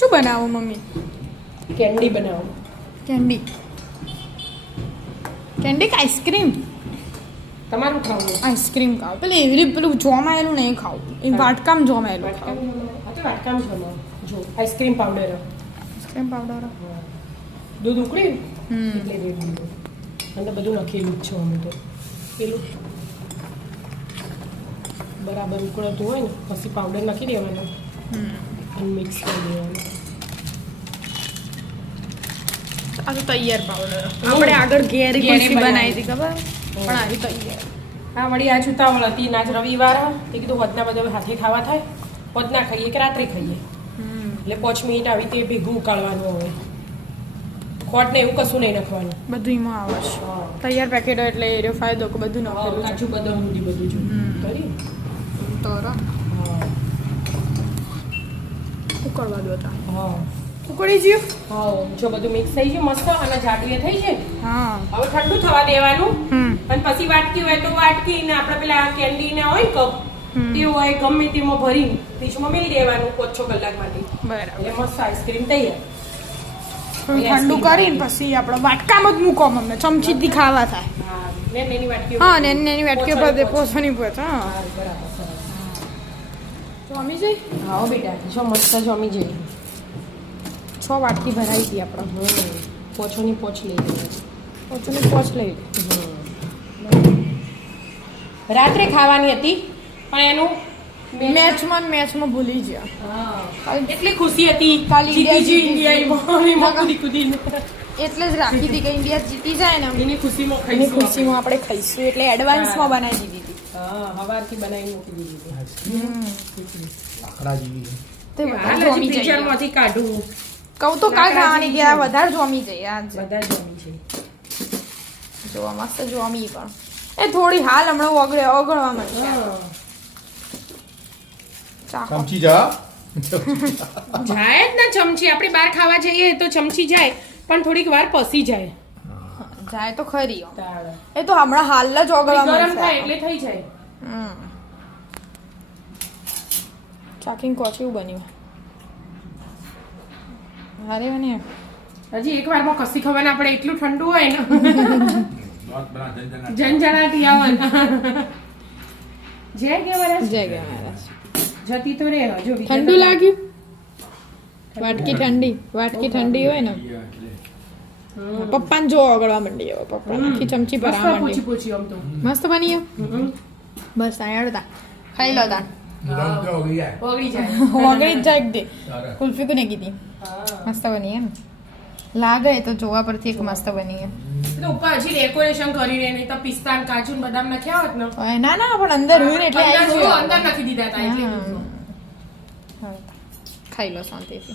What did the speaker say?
શું બનાવો mummy? Candy બનાવો. કેન્ડી કે આઈસ્ક્રીમ? તમારું ખાવું? આઈસ્ક્રીમ ખાવ. પેલું જોમાયેલું નહીં ખાવું. એ વાટકામ જોમાયેલું ખાવું. વાટકામ જમાવો. જો આઈસ્ક્રીમ પાવડર. Ice cream powder. દૂધ ઉકળ્યું એટલે રેડી દો. અને બધું નાખેલું જ છે અમે તો. પેલું બરાબર ઉકળતું હોય ને પછી પાવડર નાખી દેવાનો અને મિક્સ કરી દેવાનું. આ તો તૈયાર પાવડર. આપણે આગળ ઘેર કુલ્ફી બનાવી હતી ખબર, પણ આવી તૈયાર. હા વળી આ છુતાવળ હતી ને આજ રવિવાર તે કીધું વધના બધા હાથે ખાવા થાય, વધના ખાઈએ કે રાત્રે ખાઈએ એટલે 5 મિનિટ આવી તે ભેગું ઉકાળવાનું. હવે ખોટ ને એવું કશું નહીં નાખવાનું, બધું એમાં આવે છે. તૈયાર પેકેટ હોય એટલે એનો ફાયદો કે બધું નાખેલું છે. કાજુ બદામ સુધી બધું જો કરી તો હા ઉકળવા દો તા. હા ઉકળી ગયું. હા જો બધું મિક્સ થઈ ગયું મસ્ત અને જાડીએ થઈ જાય. હા હવે ઠંડુ થવા દેવાનું અને પછી વાટકી હોય તો વાટકી ને આપણે પેલા કેન્ડી ને હોય કપ તે હોય ગમે તેમાં ભરીને ફ્રીજમાં મેલી દેવાનું 5-6 કલાક માટે. બરાબર. એટલે મસ્ત આઈસ્ક્રીમ તૈયાર. ઠંડુ કરીને પછી આપણે વાટકામાં જ મૂકો મમ્મી, ચમચીથી ખાવા થાય. હા નાની વાટકી. હા નાની વાટકી પર પોસવાની પોચ. હા બરાબર. જમી જઈ. હા બેટા જો મસ્ત જમી જઈએ. 6 વાટકી ભરાઈ હતી આપણે. પોછોની પોચ લઈ લઈએ. પોચની પોચ લઈ રાત્રે ખાવાની હતી પણ એનું મેચમાં ભૂલી ગયા. હા એટલી ખુશી હતી કાલે જીતી ઇન્ડિયા કૂદીને એટલે જ રાખી હતી કે ઇન્ડિયા જીતી જાય ને એની ખુશીમાં એની ખાઈશું ખુશીમાં આપણે ખાઈશું એટલે એડવાન્સમાં બનાવી દીધી હતી. હા હવારથી બનાવી મૂકી દીધી લાકડા જેવી તે બધા હાલ જોમી હજી જઈએ. ફ્રીઝરમાંથી કાઢું કહું તો કાલ ખાવાની ગયા વધારે જોમી જઈએ આજ. બધા જમી છે. જોવા મસ્ત જોમી પણ એ થોડી હાલ હમણાં ઓગળવા માંડશે. ચાખો. ચમચી જા જાય જ ના ચમચી આપણે બહાર ખાવા જઈએ તો ચમચી જાય પણ થોડીક વાર પસી જાય. જાય તો ખરી હો. તાળ. એ તો હમણાં હાલ જ ઓગળવા ગરમ માંડશે. થાય એટલે થઈ જાય. ચાકીને કોચિયું બન્યું. હારે બને. હજી એક વારમાં કસી ખબર ના પડે એટલું ઠંડુ હોય ને જનજનાટી આવન જય કે વરસ જય ગયા મહારાજ. જતી તો રે જો ઠંડુ લાગ્યું. વાટકી ઠંડી હોય ને પપ્પાને જો ઓગળવા માંડી હવે. પપ્પા આખી ચમચી ભરાવા મસ્ત માંડી. પૂછી આમ તો મસ્ત બની ગયો. બસ આયડતા ખાઈ લો તા. ઓગળી જાય. ઓગળી જ જાય એક દે. કુલ્ફી કોને કીધી? મસ્ત બની એમ લાગે તો જોવા પરથી એક મસ્ત બની એમ. તો ઉપર હજી ડેકોરેશન કરીને નહીં તો પિસ્તા ને કાજુ ને બદામ નાખ્યા હોત ને ના ના પણ અંદર હોય ને એટલે અંદર આવી જો ગયું. અંદર નાખી દીધા હતા એટલે હા. ખાઈ લો શાંતિથી.